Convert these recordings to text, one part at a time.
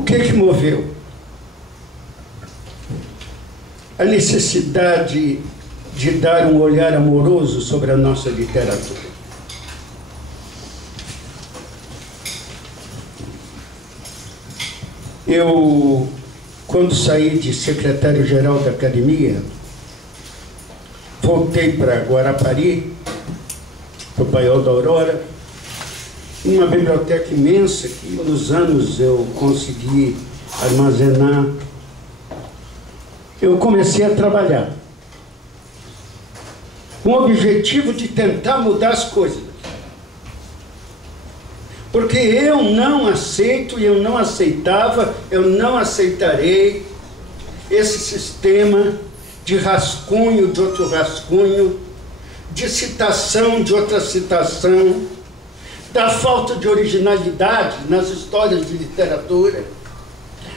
O que moveu? A necessidade de dar um olhar amoroso sobre a nossa literatura. Eu, quando saí de secretário-geral da academia, voltei para Guarapari, para o Paiol da Aurora, uma biblioteca imensa que nos anos eu consegui armazenar. Eu comecei a trabalhar com o objetivo de tentar mudar as coisas. Porque eu não aceito e eu não aceitava, eu não aceitarei esse sistema de rascunho de outro rascunho, de citação de outra citação, da falta de originalidade nas histórias de literatura,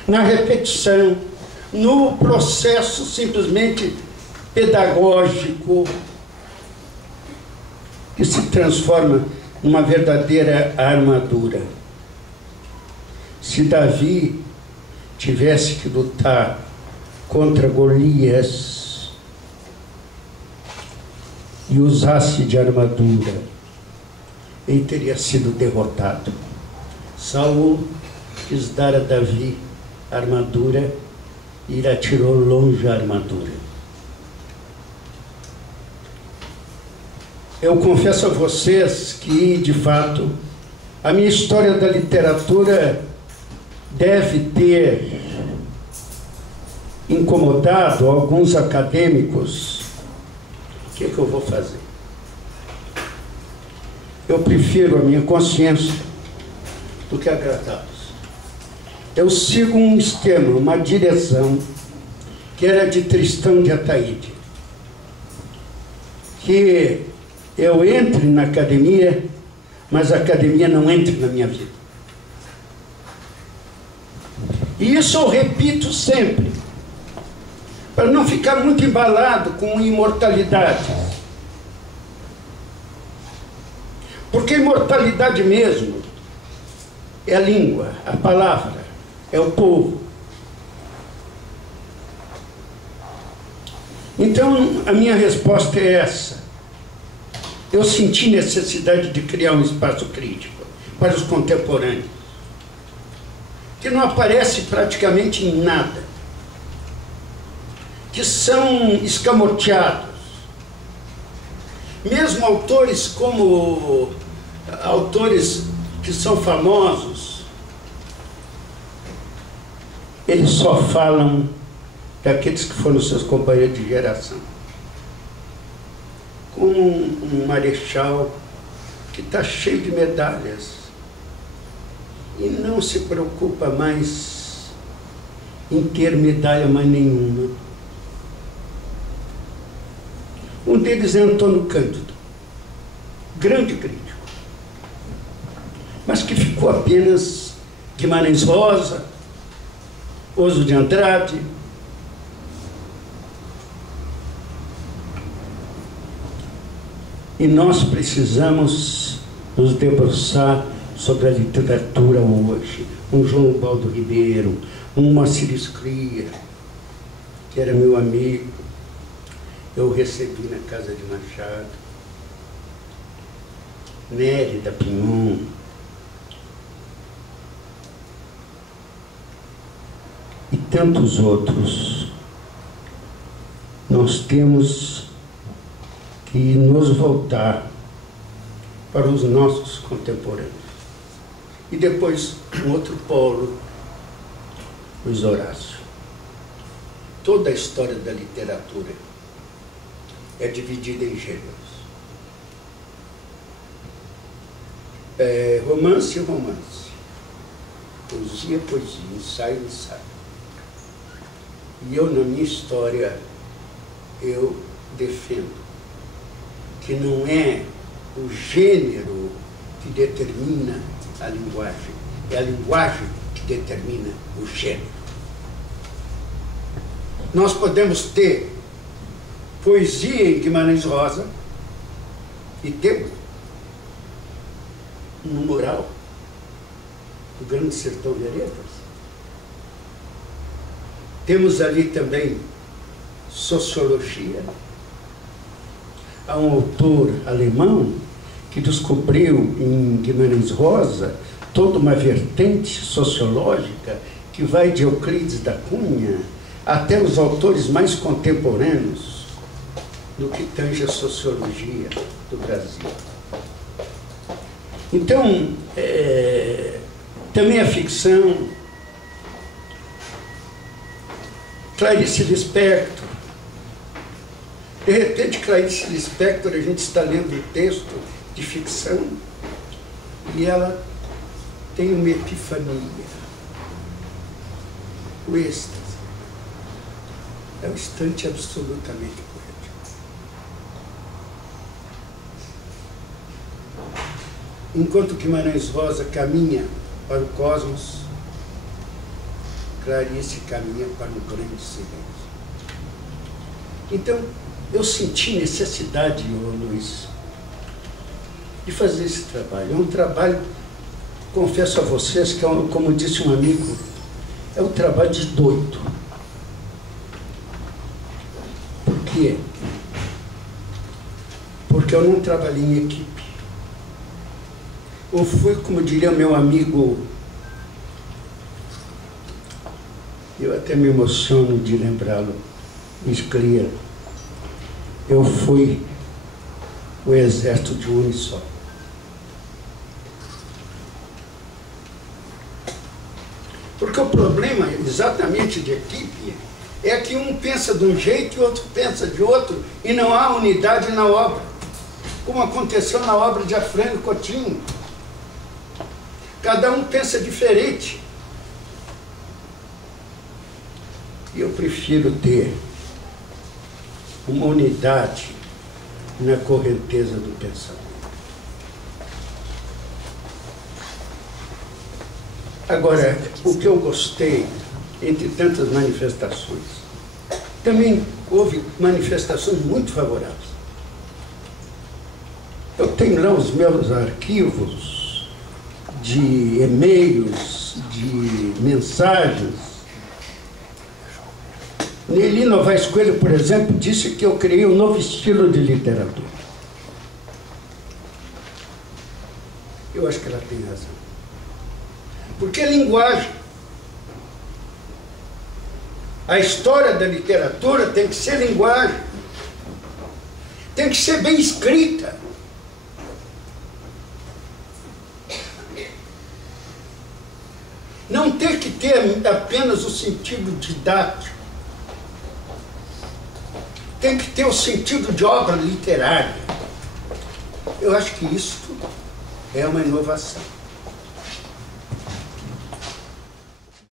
na repetição, no processo simplesmente pedagógico que se transforma numa verdadeira armadura. Se Davi tivesse que lutar contra Golias e usasse de armadura, ele teria sido derrotado. Saul quis dar a Davi a armadura e ele atirou longe a armadura. Eu confesso a vocês que, de fato, a minha história da literatura deve ter incomodado alguns acadêmicos. O que eu vou fazer? Eu prefiro a minha consciência do que agradá-los. Eu sigo um esquema, uma direção, que era de Tristão de Ataíde, que eu entre na academia, mas a academia não entra na minha vida. E isso eu repito sempre, para não ficar muito embalado com imortalidade. Porque imortalidade mesmo é a língua, a palavra, é o povo. Então, a minha resposta é essa. Eu senti necessidade de criar um espaço crítico para os contemporâneos, que não aparece praticamente em nada, que são escamoteados. Mesmo autores como autores que são famosos, eles só falam daqueles que foram seus companheiros de geração. Como um marechal que está cheio de medalhas e não se preocupa mais em ter medalha mais nenhuma. Um deles é Antônio Cândido, grande crítico, mas que ficou apenas Guimarães Rosa, Oso de Andrade. E nós precisamos nos debruçar sobre a literatura hoje. Um João Baldo Ribeiro, um Moacir Scria, que era meu amigo, eu recebi na casa de Machado, Nérida Pinhon, e tantos outros. Nós temos que nos voltar para os nossos contemporâneos. E depois, um outro polo, Luiz Horácio. Toda a história da literatura é dividida em gêneros. Romance, romance. Poesia, poesia. Ensaio, ensaio. E eu, na minha história, eu defendo que não é o gênero que determina a linguagem, é a linguagem que determina o gênero. Nós podemos ter poesia em Guimarães Rosa, e temos no mural do Grande Sertão Veredas, Temos ali também sociologia. Há um autor alemão que descobriu em Guimarães Rosa toda uma vertente sociológica que vai de Euclides da Cunha até os autores mais contemporâneos no que tange a sociologia do Brasil. Então, também a ficção, Clarice Lispector. De repente, Clarice Lispector, a gente está lendo um texto de ficção e ela tem uma epifania, o êxtase. É um instante absolutamente poético. Enquanto Guimarães Rosa caminha para o cosmos, Clarice caminha para um grande silêncio. Então, eu senti necessidade, Luiz, de fazer esse trabalho. É um trabalho, confesso a vocês, que, como disse um amigo, é um trabalho de doido. Por quê? Porque eu não trabalhei em equipe. Eu fui, como diria meu amigo, eu até me emociono de lembrá-lo, Luiz Clear, eu fui o exército de um homem só. Porque o problema, exatamente, de equipe, é que um pensa de um jeito e o outro pensa de outro, e não há unidade na obra, como aconteceu na obra de Afrânio Coutinho. Cada um pensa diferente. E eu prefiro ter uma unidade na correnteza do pensamento. Agora, o que eu gostei, entre tantas manifestações, também houve manifestações muito favoráveis. Eu tenho lá os meus arquivos de e-mails, de mensagens. Nelly Novaes Coelho, por exemplo, disse que eu criei um novo estilo de literatura. Eu acho que ela tem razão. Porque é linguagem. A história da literatura tem que ser linguagem. Tem que ser bem escrita. Não tem que ter apenas o sentido didático. Tem que ter o sentido de obra literária. Eu acho que isso é uma inovação.